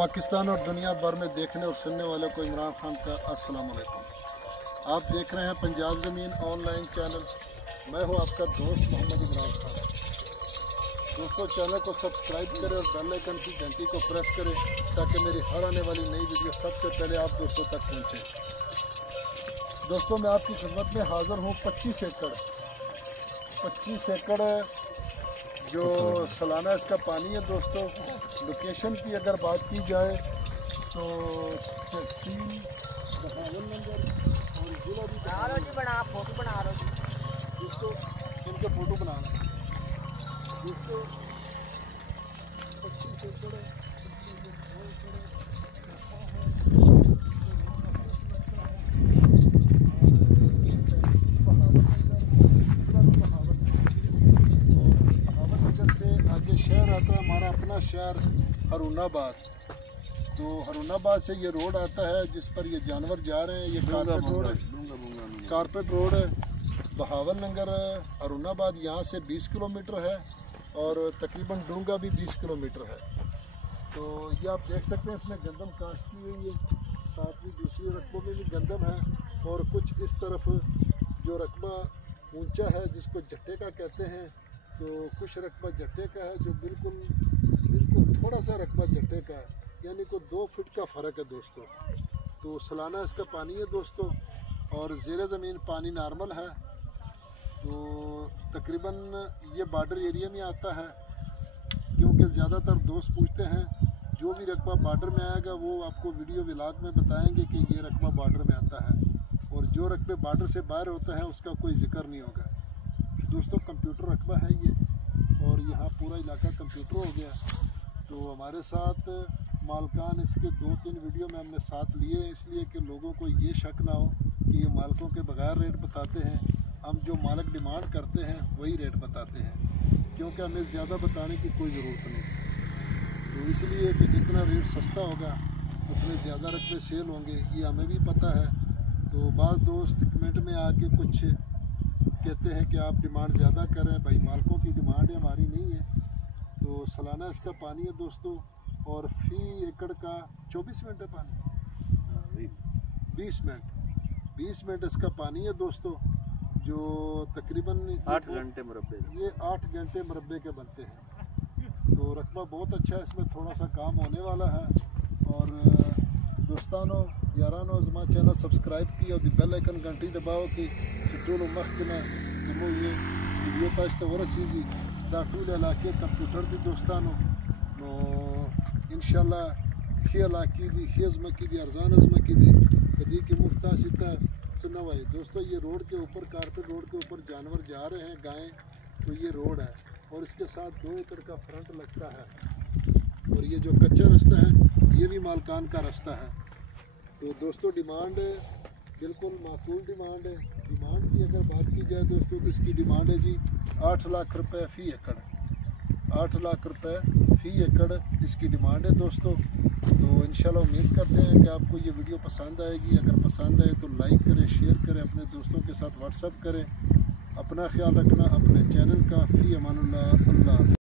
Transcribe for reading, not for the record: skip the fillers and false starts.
पाकिस्तान और दुनिया भर में देखने और सुनने वालों को इमरान खान का अस्सलाम वालेकुम। आप देख रहे हैं पंजाब ज़मीन ऑनलाइन चैनल। मैं हूं आपका दोस्त मोहम्मद इमरान खान। दोस्तों, चैनल को सब्सक्राइब करें और बेल आइकन की घंटी को प्रेस करें ताकि मेरी हर आने वाली नई वीडियो सबसे पहले आप दोस्तों तक पहुंचे। दोस्तों, मैं आपकी खिदमत में हाज़िर हूं। 25 एकड़ जो सालाना इसका पानी है। दोस्तों, लोकेशन की अगर बात की जाए तो तहसील बहावल नंबर और जिला भी बना फोटो बना रहा हूँ दोस्तों, इनके फ़ोटो बनाना दोस्तों। 25 एकड़ शहर आता है हमारा अपना शहर हरुनाबाद। तो हरुनाबाद से ये रोड आता है जिस पर ये जानवर जा रहे हैं। ये कारपेट रोड है, कारपेट रोड है। बहावल नगर हरुनाबाद यहाँ से 20 किलोमीटर है और तकरीबन डूंगा भी 20 किलोमीटर है। तो ये आप देख सकते हैं, इसमें गंदम काश्त की हुई है। साथ ही दूसरी रकबों में भी गंदम है और कुछ इस तरफ जो रकबा ऊंचा है जिसको जट्टे का कहते हैं, तो कुछ रकबा जट्टे का है जो बिल्कुल थोड़ा सा रकबा जट्टे का है, यानी को 2 फीट का फ़र्क है दोस्तों। तो सालाना इसका पानी है दोस्तों और ज़ेरे ज़मीन पानी नॉर्मल है। तो तकरीबन ये बॉर्डर एरिया में आता है, क्योंकि ज़्यादातर दोस्त पूछते हैं जो भी रकबा बॉर्डर में आएगा वो आपको वीडियो व्लॉग में बताएंगे कि ये रकबा बॉर्डर में आता है, और जो रकबे बॉर्डर से बाहर होता है उसका कोई जिक्र नहीं होगा। दोस्तों, कंप्यूटर रकबा है ये, और यहाँ पूरा इलाका कंप्यूटर हो गया। तो हमारे साथ मालकान इसके 2-3 वीडियो में हमने साथ लिए, इसलिए कि लोगों को ये शक ना हो कि ये मालकों के बगैर रेट बताते हैं। हम जो मालिक डिमांड करते हैं वही रेट बताते हैं, क्योंकि हमें ज़्यादा बताने की कोई ज़रूरत नहीं। तो इसलिए कि जितना रेट सस्ता होगा उतने ज़्यादा रकबे सेल होंगे, ये हमें भी पता है। तो बाज़ दोस्त कमेंट में आके कुछ कहते हैं कि आप डिमांड ज़्यादा कर रहे हैं। भाई, मालकों की डिमांड है, हमारी नहीं है। तो सालाना इसका पानी है दोस्तों, और फी एकड़ का 24 मिनट है पानी, 20 मिनट इसका पानी है दोस्तों, जो तकरीबन 8 घंटे मुरब्बे, ये 8 घंटे मुरब्बे के बनते हैं। तो रकबा बहुत अच्छा है, इसमें थोड़ा सा काम होने वाला है। और दोस्तानों यारानो ज़मा चैनल सब्सक्राइब की और बेल आइकन घंटी दबाओ कि टूल मखना जमो ये वीडियो तास्त वरसीजी दा टूल इलाके कंप्यूटर दी दोस्तानों नो इंशाल्लाह खे इलाकी दी खेज मकी दी अरजान मकी दी कदी की मुख्तासिता सुनवाई। दोस्तों, ये रोड के ऊपर कारपेट रोड के ऊपर जानवर जा रहे हैं, गायें। तो ये रोड है और इसके साथ 2 एकड़ का फ्रंट लगता है, और ये जो कच्चा रास्ता है ये भी मालकान का रास्ता है। तो दोस्तों, डिमांड बिल्कुल माकूल डिमांड है। डिमांड की अगर बात की जाए दोस्तों तो इसकी डिमांड है जी 8 लाख रुपए फ़ी एकड़। 8 लाख रुपए फ़ी एकड़ इसकी डिमांड है दोस्तों। तो इंशाल्लाह उम्मीद करते हैं कि आपको ये वीडियो पसंद आएगी। अगर पसंद आए तो लाइक करें, शेयर करें, अपने दोस्तों के साथ व्हाट्सएप करें। अपना ख्याल रखना, अपने चैनल का। फ़ी अमानुल्लाह। अल्लाह।